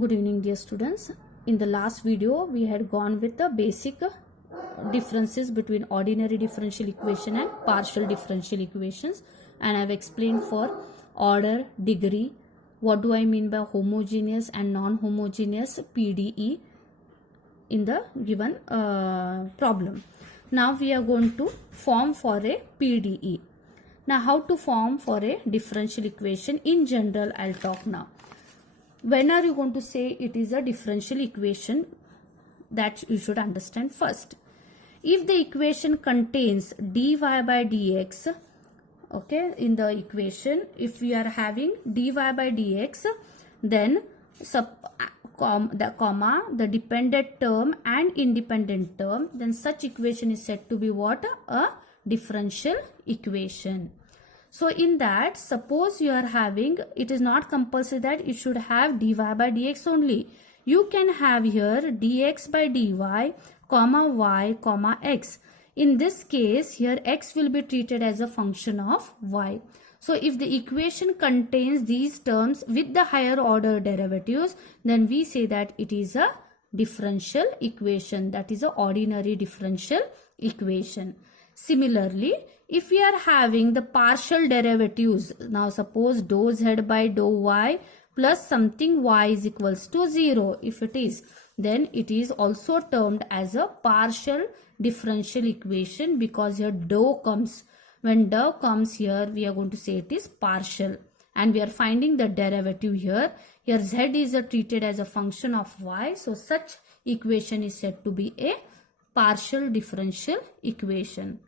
Good evening, dear students. In the last video we had gone with the basic differences between ordinary differential equation and partial differential equations, and I've explained for order, degree, what do I mean by homogeneous and non-homogeneous PDE in the given problem. Now we are going to form for a PDE. Now how to form for a differential equation in general I'll talk now. When are you going to say it is a differential equation? That you should understand first. If the equation contains dy by dx, okay, in the equation, if we are having dy by dx, then the dependent term and independent term, then such equation is said to be what? A differential equation. So in that, suppose you are having, it is not compulsory that you should have dy by dx only. You can have here dx by dy, comma y, comma x. In this case, here x will be treated as a function of y. So if the equation contains these terms with the higher order derivatives, then we say that it is a differential equation. That is an ordinary differential equation. Similarly, if we are having the partial derivatives, now suppose dou z by dou y plus something y is equals to 0. If it is, then it is also termed as a partial differential equation, because here dou comes. When dou comes here, we are going to say it is partial. And we are finding the derivative here. Here z is treated as a function of y. So such equation is said to be a partial differential equation.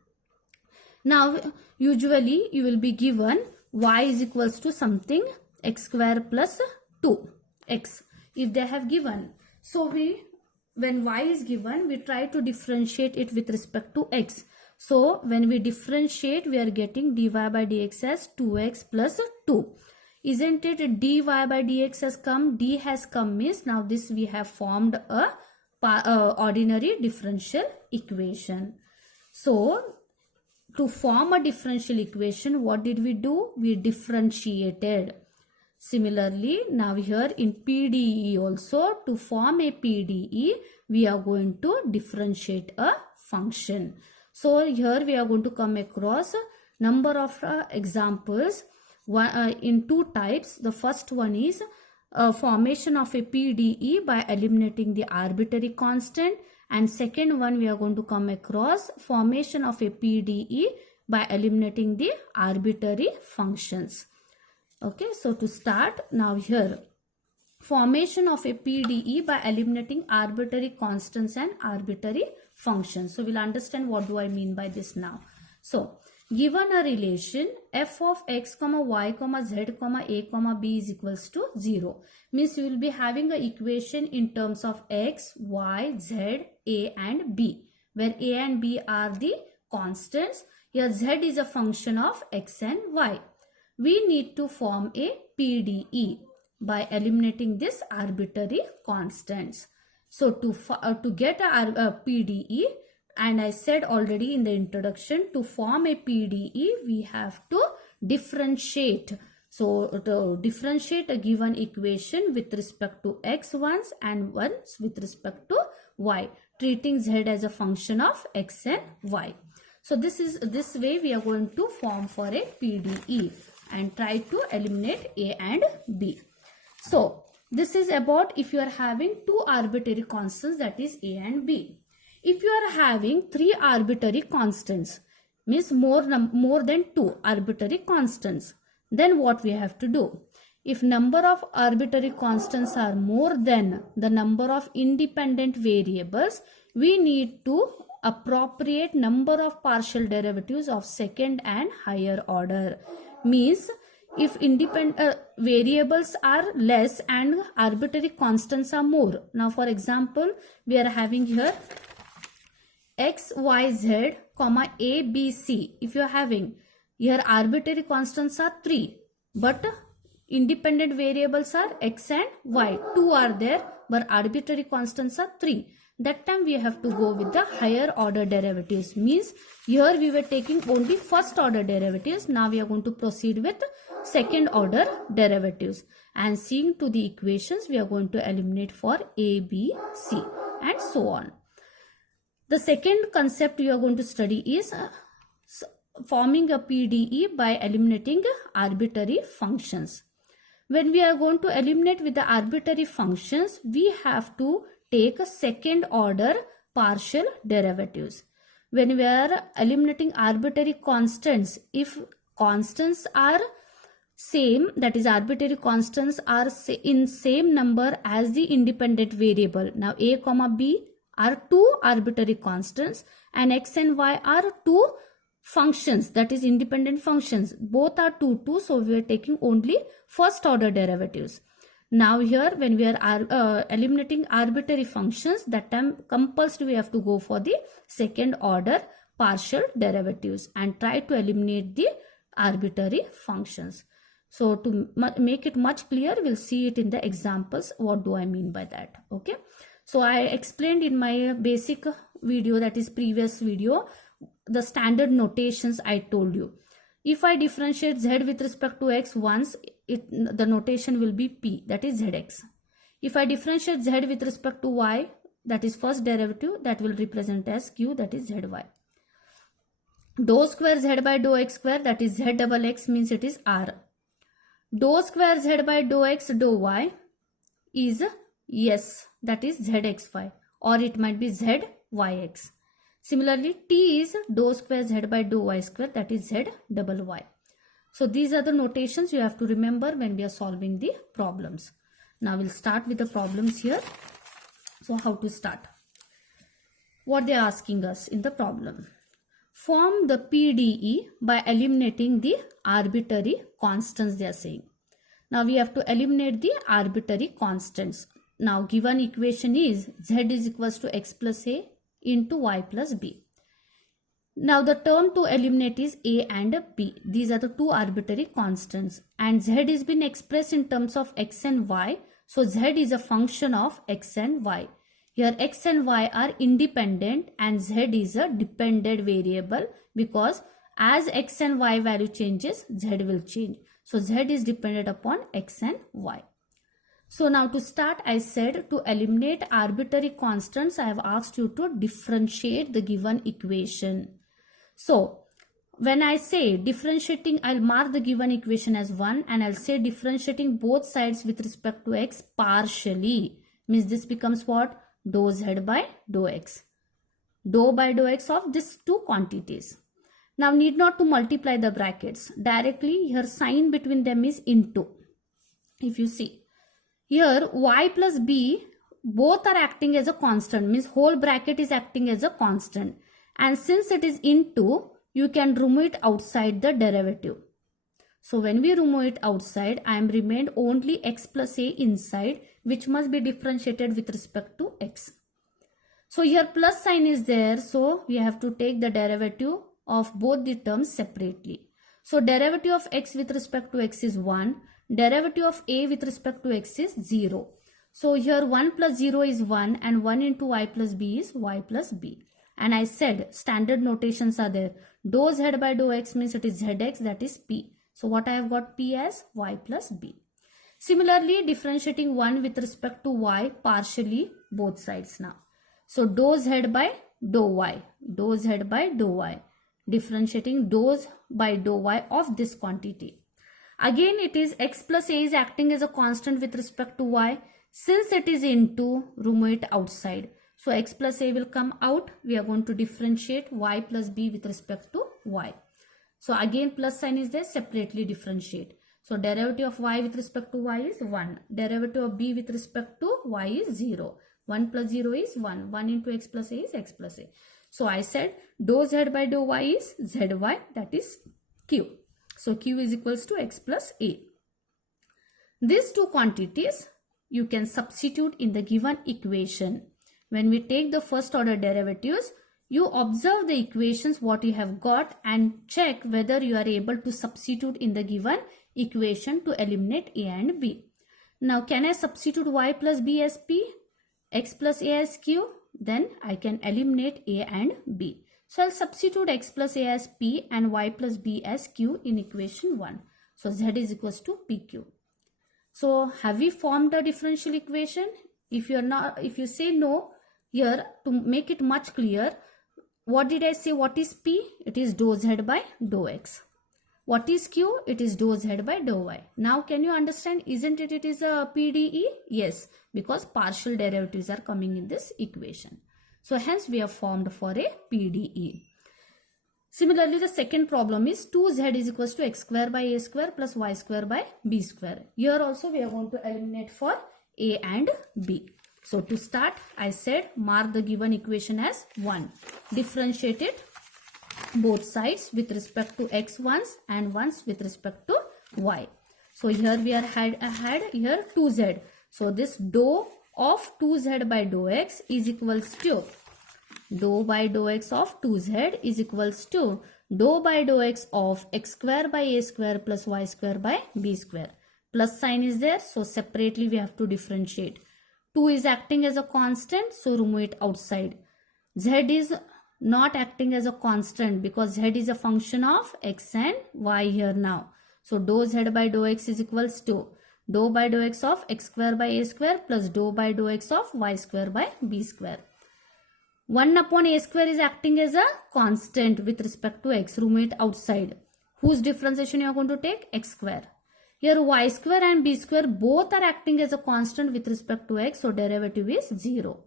Now, usually you will be given y is equals to something x square plus 2x if they have given. So when y is given, we try to differentiate it with respect to x. So when we differentiate, we are getting dy by dx as 2x plus 2. Isn't it dy by dx has come, d has come means now this we have formed a ordinary differential equation. So to form a differential equation, what did we do? We differentiated. Similarly, now here in PDE also, to form a PDE, we are going to differentiate a function. So here we are going to come across a number of examples in two types. The first one is formation of a PDE by eliminating the arbitrary constant. And second one, we are going to come across formation of a PDE by eliminating the arbitrary functions. Okay, so to start, now here, formation of a PDE by eliminating arbitrary constants and arbitrary functions. So we'll understand what do I mean by this now. So given a relation f of x, y, z, a, b is equals to 0, means you will be having an equation in terms of x, y, z, a and b, where a and b are the constants. Here z is a function of x and y. We need to form a PDE by eliminating this arbitrary constants. So to get a PDE, and I said already in the introduction, to form a PDE, we have to differentiate. So to differentiate a given equation with respect to x once and once with respect to y, treating z as a function of x and y. So this way we are going to form for a PDE and try to eliminate a and b. So this is about if you are having two arbitrary constants, that is a and b. If you are having three arbitrary constants, means more than two arbitrary constants, then what we have to do? If number of arbitrary constants are more than the number of independent variables, we need to appropriate number of partial derivatives of second and higher order. Means if independent variables are less and arbitrary constants are more. Now for example, we are having here x, y, z, comma a, b, c. If you are having here arbitrary constants are 3, but independent variables are x and y. 2 are there, but arbitrary constants are 3. That time we have to go with the higher order derivatives. Means here we were taking only first order derivatives. Now we are going to proceed with second order derivatives. and seeing to the equations we are going to eliminate for A, B, C and so on. The second concept you are going to study is forming a PDE by eliminating arbitrary functions. When we are going to eliminate with the arbitrary functions, we have to take a second order partial derivatives. When we are eliminating arbitrary constants, if constants are same, that is arbitrary constants are in same number as the independent variable. Now a comma b are two arbitrary constants and x and y are two functions, that is independent functions. Both are 2, so we are taking only first order derivatives. Now here when we are eliminating arbitrary functions, that time compulsory we have to go for the second order partial derivatives and try to eliminate the arbitrary functions. So to make it much clear, we'll see it in the examples. What do I mean by that? Okay. So I explained in my basic video, that is previous video, the standard notations I told you. If I differentiate z with respect to x once, the notation will be p, that is zx. If I differentiate z with respect to y, that is first derivative, that will represent as q, that is zy. Dou square z by dou x square, that is z double x, means it is r. Dou square z by dou x dou y is yes, that is zxy, or it might be zyx. Similarly, t is dou square z by dou y square, that is z double y. So these are the notations you have to remember when we are solving the problems. Now we'll start with the problems here. So how to start? What they are asking us in the problem. Form the PDE by eliminating the arbitrary constants, they are saying. Now we have to eliminate the arbitrary constants. Now given equation is z is equals to x plus a into y plus b. Now the term to eliminate is a and b. These are the two arbitrary constants and z is been expressed in terms of x and y. So z is a function of x and y. Here x and y are independent and z is a dependent variable, because as x and y value changes, z will change. So z is dependent upon x and y. So now to start, I said to eliminate arbitrary constants, I have asked you to differentiate the given equation. So when I say differentiating, I'll mark the given equation as 1 and I'll say differentiating both sides with respect to x partially. Means this becomes what? Dou z by dou x. Dou by dou x of these two quantities. Now need not to multiply the brackets. Directly here sign between them is into. If you see. Here y plus b both are acting as a constant, means whole bracket is acting as a constant, and since it is into, you can remove it outside the derivative. So when we remove it outside, I am remained only x plus a inside, which must be differentiated with respect to x. So here plus sign is there, so we have to take the derivative of both the terms separately. So derivative of x with respect to x is 1. Derivative of a with respect to x is 0. So here 1 plus 0 is 1 and 1 into y plus b is y plus b. And I said standard notations are there. Dou z by dou x means it is zx, that is p. So what I have got p as y plus b. Similarly, differentiating 1 with respect to y partially both sides now. So dou z by dou y. Dou z by dou y. Differentiating dou by dou y of this quantity. Again it is x plus a is acting as a constant with respect to y. Since it is into, remove it outside. So x plus a will come out. We are going to differentiate y plus b with respect to y. So again plus sign is there, separately differentiate. So derivative of y with respect to y is 1. Derivative of b with respect to y is 0. 1 plus 0 is 1. 1 into x plus a is x plus a. So I said dou z by dou y is zy, that is q. So q is equals to x plus a. These two quantities you can substitute in the given equation. When we take the first order derivatives, you observe the equations what you have got and check whether you are able to substitute in the given equation to eliminate a and b. Now can I substitute y plus b as p, x plus a as q? Then I can eliminate a and b. So I'll substitute x plus a as p and y plus b as q in equation 1. So z is equals to pq. So have we formed a differential equation? If you say no, here to make it much clear, what did I say? What is P? It is dou Z by dou X. What is Q? It is dou Z by dou Y. Now can you understand? Isn't it? It is a PDE? Yes, because partial derivatives are coming in this equation. So hence we have formed for a PDE. Similarly, the second problem is 2z is equals to x square by a square plus y square by b square. Here also we are going to eliminate for a and b. So to start, I said mark the given equation as 1. Differentiate it both sides with respect to x once and once with respect to y. So here we are had here 2z. So this dou of 2z by dou x is equals to dou by dou x of 2z is equals to dou by dou x of x square by a square plus y square by b square. Plus sign is there, so separately we have to differentiate. 2 is acting as a constant, so remove it outside. Z is not acting as a constant because z is a function of x and y here now. So dou z by dou x is equals to dou by dou x of x square by a square plus dou by dou x of y square by b square. 1 upon a square is acting as a constant with respect to x. Remove it outside. Whose differentiation you are going to take? X square. Here y square and b square both are acting as a constant with respect to x. So derivative is 0.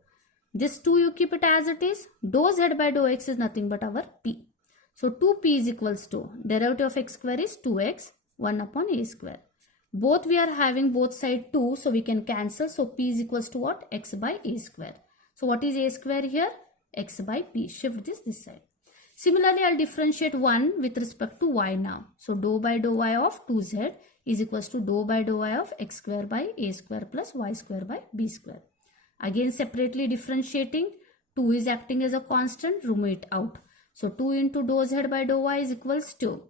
This 2 you keep it as it is. Dou z by dou x is nothing but our p. So 2p is equals to derivative of x square is 2x 1 upon a square. Both we are having both side 2, so we can cancel. So p is equals to what? X by a square. So what is a square here? X by p. Shift this side. Similarly, I'll differentiate 1 with respect to y now. So dou by dou y of 2z is equals to dou by dou y of x square by a square plus y square by b square. Again separately differentiating, 2 is acting as a constant, remove it out. So 2 into dou z by dou y is equals to,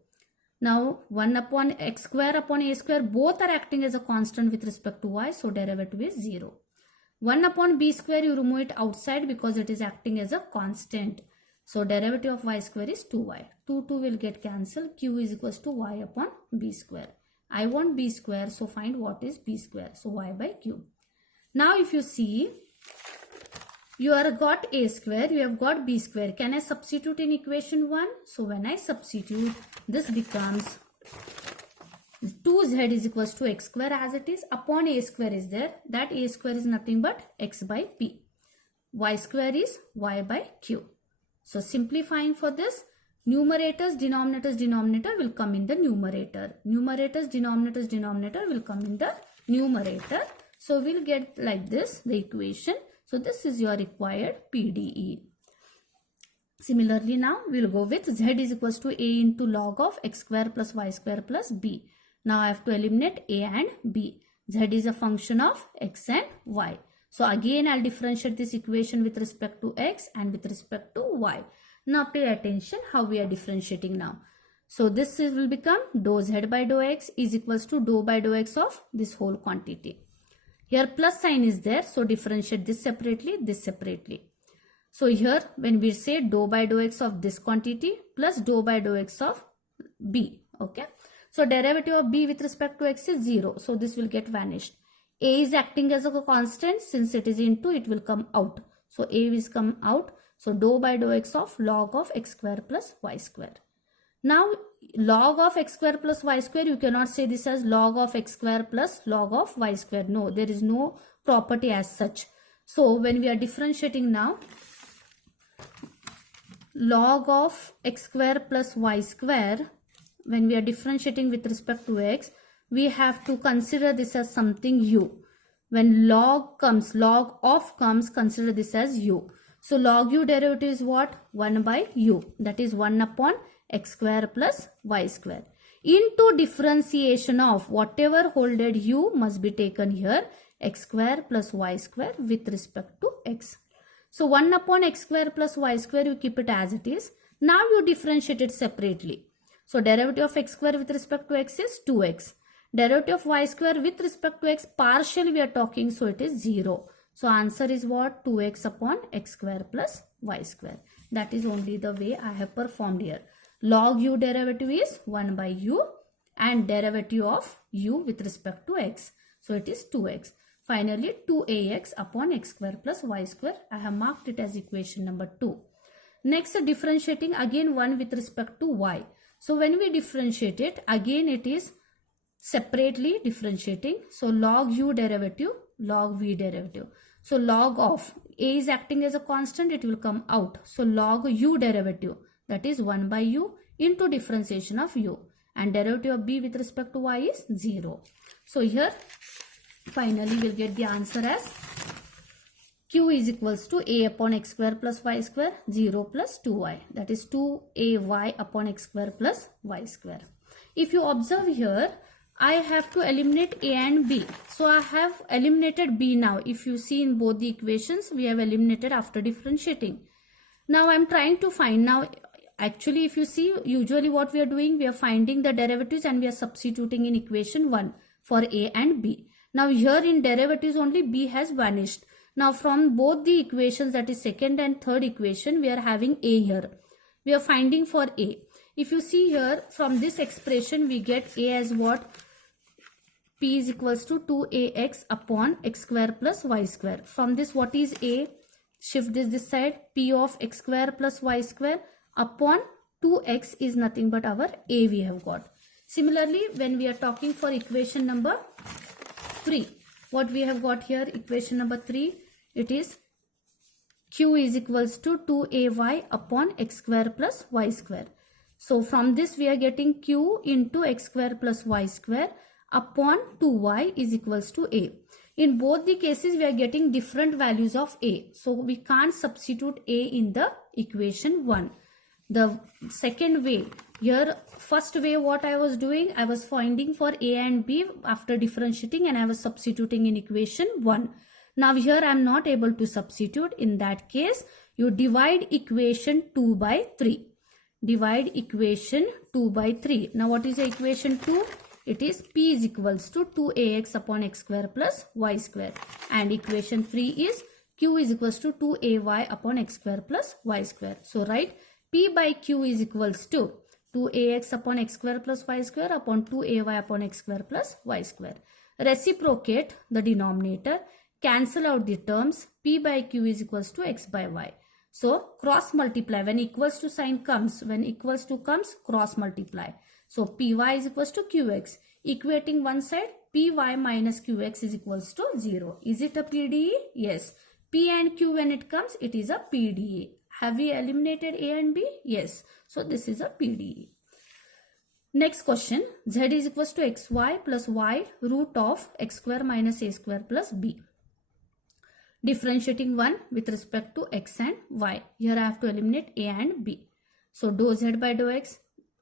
now 1 upon x square upon a square both are acting as a constant with respect to y, so derivative is 0. 1 upon b square you remove it outside because it is acting as a constant. So derivative of y square is 2y. 2 will get cancelled. Q is equals to y upon b square. I want b square, so find what is b square. So y by q. Now if you see, you have got a square, you have got b square. Can I substitute in equation 1? So when I substitute, this becomes 2z is equals to x square as it is, upon a square is there. That a square is nothing but x by p. Y square is y by q. So simplifying for this, numerators, denominator will come in the numerator. Numerators, denominator will come in the numerator. So we'll get like this, the equation. So this is your required PDE. Similarly now we'll go with z is equals to a into log of x square plus y square plus b. Now I have to eliminate a and b. Z is a function of x and y. So again I'll differentiate this equation with respect to x and with respect to y. Now pay attention how we are differentiating now. So this will become dou z by dou x is equals to dou by dou x of this whole quantity. Here plus sign is there, so differentiate this separately. So here when we say dou by dou x of this quantity plus dou by dou x of b, okay. So derivative of b with respect to x is 0, so this will get vanished. A is acting as a constant, since it is into, it will come out. So a is come out, so dou by dou x of log of x square plus y square. Now log of x square plus y square, you cannot say this as log of x square plus log of y square. No, there is no property as such. So when we are differentiating now, log of x square plus y square, when we are differentiating with respect to x, we have to consider this as something u. When log of comes, consider this as u. So log u derivative is what? 1 by u. That is 1 upon x square plus y square. Into differentiation of whatever holded u must be taken here, x square plus y square with respect to x. So 1 upon x square plus y square, you keep it as it is. Now you differentiate it separately. So derivative of x square with respect to x is 2x. Derivative of y square with respect to x, partially we are talking, so it is 0. So answer is what? 2x upon x square plus y square. That is only the way I have performed here. Log u derivative is 1 by u and derivative of u with respect to x. So it is 2x. Finally, 2ax upon x square plus y square. I have marked it as equation number 2. Next, differentiating again 1 with respect to y. So when we differentiate it, again it is separately differentiating. So log u derivative, log v derivative. So log of a is acting as a constant, it will come out. So log u derivative, that is 1 by u into differentiation of u. And derivative of b with respect to y is 0. So here finally we'll get the answer as q is equals to a upon x square plus y square, 0 plus 2y. That is 2ay upon x square plus y square. If you observe here, I have to eliminate a and b. So I have eliminated b now. If you see in both the equations, we have eliminated after differentiating. Now I am trying to find now. Actually, if you see, usually what we are doing, we are finding the derivatives and we are substituting in equation 1 for a and b. Now here in derivatives only b has vanished. Now from both the equations, that is second and third equation, we are having a here. We are finding for a. If you see here, from this expression, we get a as what? P is equals to 2ax upon x square plus y square. From this, what is a? Shift this side. P of x square plus y square upon 2x is nothing but our a we have got. Similarly, when we are talking for equation number 3, what we have got here, equation number 3, it is q is equals to 2ay upon x square plus y square. So from this we are getting q into x square plus y square upon 2y is equals to a. In both the cases we are getting different values of a. So we can't substitute a in the equation 1. The second way, here first way what I was doing, I was finding for a and b after differentiating and I was substituting in equation 1. Now here I am not able to substitute. In that case, you divide equation 2 by 3. Divide equation 2 by 3. Now what is the equation 2? It is p is equals to 2ax upon x square plus y square. And equation 3 is q is equals to 2ay upon x square plus y square. So write p by q is equals to 2ax upon x square plus y square upon 2ay upon x square plus y square. Reciprocate the denominator. Cancel out the terms. P by q is equals to x by y. So cross multiply. When equals to sign comes, when equals to comes, cross multiply. So py is equals to qx. Equating one side, py minus qx is equals to 0. Is it a PDE? Yes. P and q when it comes, it is a PDE. Have we eliminated a and b? Yes. So this is a PDE. Next question. Z is equals to xy plus y root of x square minus a square plus b. Differentiating 1 with respect to x and y. Here I have to eliminate a and b. So dou z by dou x.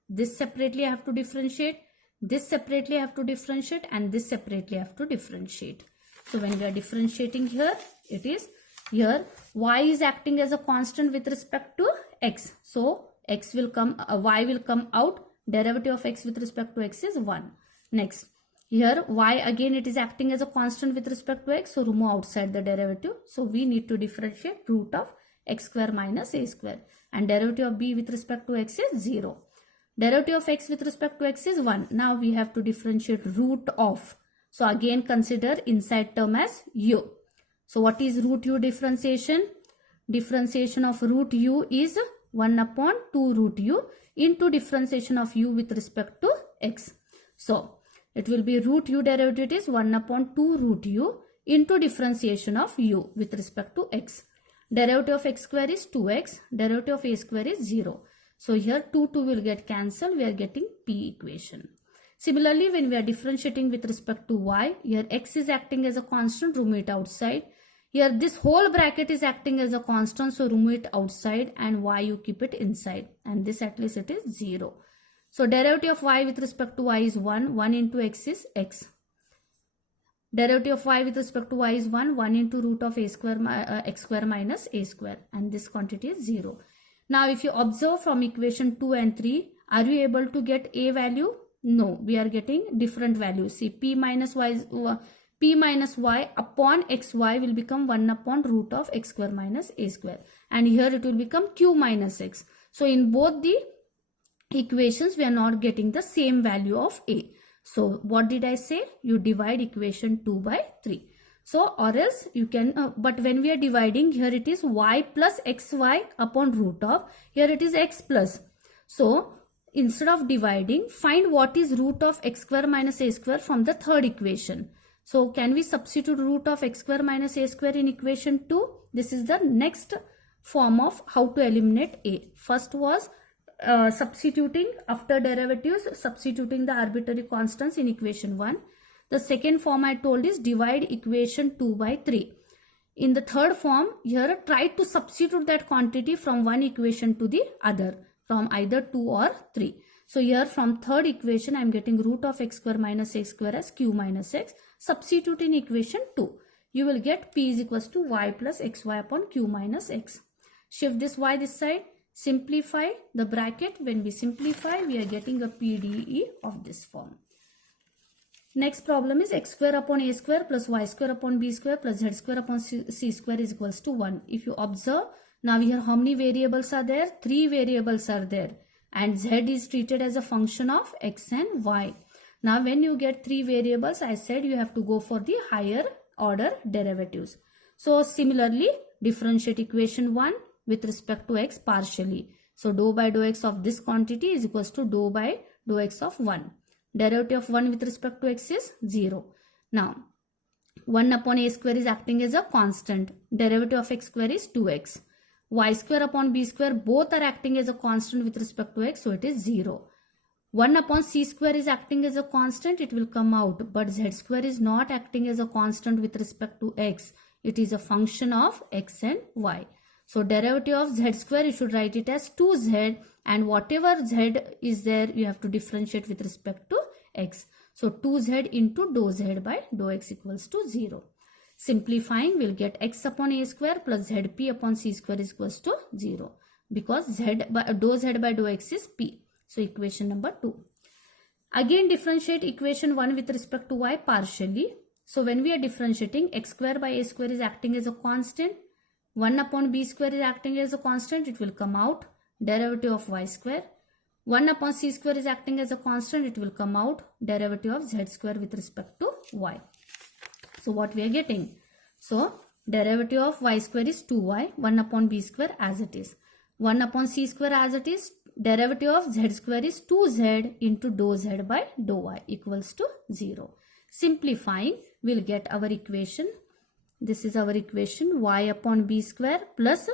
This separately I have to differentiate. This separately I have to differentiate. And this separately I have to differentiate. So when we are differentiating here, it is here y is acting as a constant with respect to x. So x will come, y will come out. Derivative of x with respect to x is 1. Next. Here y again it is acting as a constant with respect to x. So remove outside the derivative. So we need to differentiate root of x square minus a square. And derivative of b with respect to x is 0. Derivative of x with respect to x is 1. Now we have to differentiate root of. So again consider inside term as u. So what is root u differentiation? Differentiation of root u is 1 upon 2 root u into differentiation of u with respect to x. So it will be root u derivative is 1 upon 2 root u into differentiation of u with respect to x. Derivative of x square is 2x. Derivative of a square is 0. So here 2 will get cancelled. We are getting p equation. Similarly, when we are differentiating with respect to y, here x is acting as a constant, remove it outside. Here this whole bracket is acting as a constant, so remove it outside, and y you keep it inside. And this at least it is 0. So derivative of y with respect to y is 1. 1 into x is x. Derivative of y with respect to y is 1. 1 into root of a square x square minus a square. And this quantity is 0. Now if you observe from equation 2 and 3, are you able to get a value? No, we are getting different values. See, p minus y upon xy will become 1 upon root of x square minus a square. And here it will become q minus x. So in both the equations, we are not getting the same value of a. So what did I say? You divide equation 2 by 3. So or else you can, but when we are dividing, here it is y plus xy upon root of, here it is x plus. So instead of dividing, find what is root of x square minus a square from the third equation. So can we substitute root of x square minus a square in equation 2? This is the next form of how to eliminate a. First was substituting after derivatives, substituting the arbitrary constants in equation 1. The second form I told is divide equation 2 by 3. In the third form, here try to substitute that quantity from one equation to the other, from either 2 or 3. So here from third equation I am getting root of x square minus a square as q minus x. Substitute in equation 2. You will get p is equals to y plus xy upon q minus x. Shift this y this side. Simplify the bracket. When we simplify, we are getting a PDE of this form. Next problem is x square upon a square plus y square upon b square plus z square upon c square is equals to 1. If you observe, now here how many variables are there? 3 variables are there. And z is treated as a function of x and y. Now when you get 3 variables, I said you have to go for the higher order derivatives. So similarly, differentiate equation 1 with respect to x partially. So dou by dou x of this quantity is equals to dou by dou x of 1. Derivative of 1 with respect to x is 0. Now 1 upon a square is acting as a constant. Derivative of x square is 2x. Y square upon b square both are acting as a constant with respect to x, so it is 0. 1 upon c square is acting as a constant, it will come out, but z square is not acting as a constant with respect to x. It is a function of x and y. So derivative of z square, you should write it as 2z, and whatever z is there, you have to differentiate with respect to x. So 2z into dou z by dou x equals to 0. Simplifying, we'll get x upon a square plus zp upon c square is equals to 0, because dou z by dou x is p. So equation number 2. Again differentiate equation 1 with respect to y partially. So when we are differentiating, x square by a square is acting as a constant. 1 upon b square is acting as a constant, it will come out. Derivative of y square. 1 upon c square is acting as a constant, it will come out. Derivative of z square with respect to y. So what we are getting? So derivative of y square is 2y, 1 upon b square as it is. 1 upon c square as it is. Derivative of z square is 2z into dou z by dou y equals to 0. Simplifying, we'll get our equation. This is our equation, y upon b square plus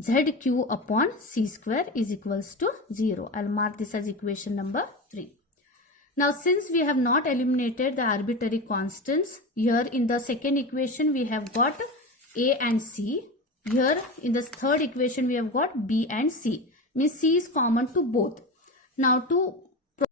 zq upon c square is equals to 0. I'll mark this as equation number 3. Now since we have not eliminated the arbitrary constants, here in the second equation we have got a and c. Here in the third equation we have got b and c. Means c is common to both. Now to